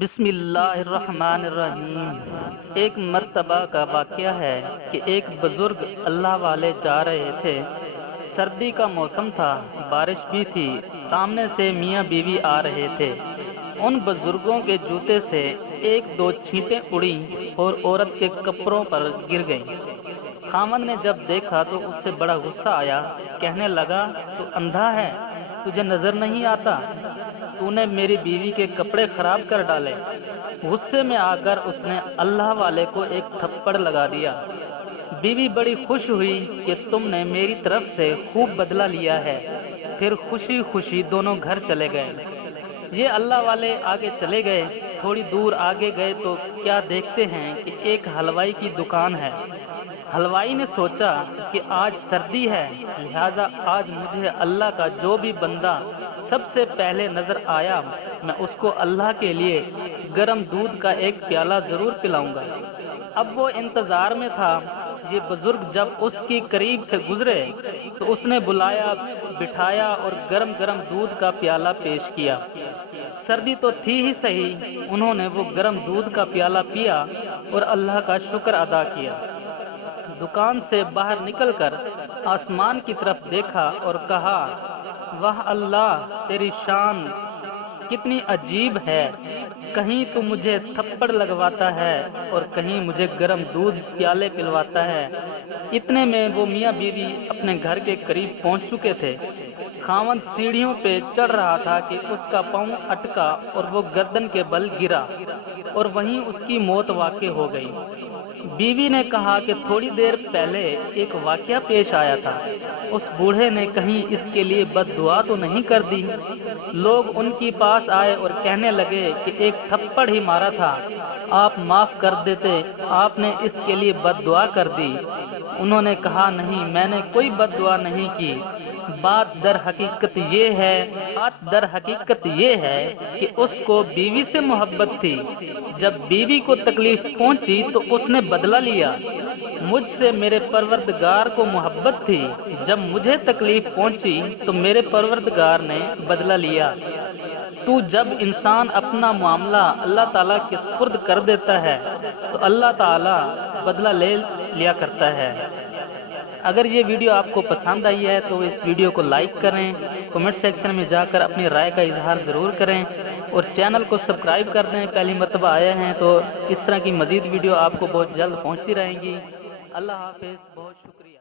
بسم اللہ الرحمن الرحیم۔ ایک مرتبہ کا واقعہ ہے کہ ایک بزرگ اللہ والے جا رہے تھے۔ سردی کا موسم تھا، بارش بھی تھی، سامنے سے میاں بیوی آ رہے تھے۔ ان بزرگوں کے جوتے سے ایک دو چھینٹیں اڑیں اور عورت کے کپڑوں پر گر گئیں۔ خاوند نے جب دیکھا تو اس سے بڑا غصہ آیا، کہنے لگا تو اندھا ہے، تجھے نظر نہیں آتا؟ تو نے میری بیوی کے کپڑے خراب کر ڈالے۔ غصے میں آ کر اس نے اللہ والے کو ایک تھپڑ لگا دیا۔ بیوی بڑی خوش ہوئی کہ تم نے میری طرف سے خوب بدلہ لیا ہے۔ پھر خوشی خوشی دونوں گھر چلے گئے۔ یہ اللہ والے آگے چلے گئے۔ تھوڑی دور آگے گئے تو کیا دیکھتے ہیں کہ ایک حلوائی کی دکان ہے۔ حلوائی نے سوچا کہ آج سردی ہے، لہذا آج مجھے اللہ کا جو بھی بندہ سب سے پہلے نظر آیا، میں اس کو اللہ کے لیے گرم دودھ کا ایک پیالہ ضرور پلاؤں گا۔ اب وہ انتظار میں تھا۔ یہ بزرگ جب اس کی قریب سے گزرے تو اس نے بلایا، بٹھایا اور گرم گرم دودھ کا پیالہ پیش کیا۔ سردی تو تھی ہی صحیح، انہوں نے وہ گرم دودھ کا پیالہ پیا اور اللہ کا شکر ادا کیا۔ دکان سے باہر نکل کر آسمان کی طرف دیکھا اور کہا، واہ اللہ، تیری شان کتنی عجیب ہے، کہیں تو مجھے تھپڑ لگواتا ہے اور کہیں مجھے گرم دودھ پیالے پلواتا ہے۔ اتنے میں وہ میاں بیوی اپنے گھر کے قریب پہنچ چکے تھے۔ خاوند سیڑھیوں پہ چڑھ رہا تھا کہ اس کا پاؤں اٹکا اور وہ گردن کے بل گرا اور وہیں اس کی موت واقع ہو گئی۔ بیوی نے کہا کہ تھوڑی دیر پہلے ایک واقعہ پیش آیا تھا، اس بوڑھے نے کہیں اس کے لیے بد دعا تو نہیں کر دی؟ لوگ ان کے پاس آئے اور کہنے لگے کہ ایک تھپڑ ہی مارا تھا، آپ معاف کر دیتے، آپ نے اس کے لیے بد دعا کر دی۔ انہوں نے کہا، نہیں، میں نے کوئی بد دعا نہیں کی۔ بات در حقیقت یہ ہے کہ اس کو بیوی سے محبت تھی۔ جب بیوی کو تکلیف پہنچی تو اس نے بدلہ لیا۔ مجھ سے میرے پروردگار کو محبت تھی، جب مجھے تکلیف پہنچی تو میرے پروردگار نے بدلہ لیا۔ تو جب انسان اپنا معاملہ اللہ تعالیٰ کے سپرد کر دیتا ہے تو اللہ تعالیٰ بدلہ لے لیا کرتا ہے۔ اگر یہ ویڈیو آپ کو پسند آئی ہے تو اس ویڈیو کو لائک کریں، کمنٹ سیکشن میں جا کر اپنی رائے کا اظہار ضرور کریں اور چینل کو سبسکرائب کر دیں۔ پہلی مرتبہ آئے ہیں تو اس طرح کی مزید ویڈیو آپ کو بہت جلد پہنچتی رہیں گی۔ اللہ حافظ، بہت شکریہ۔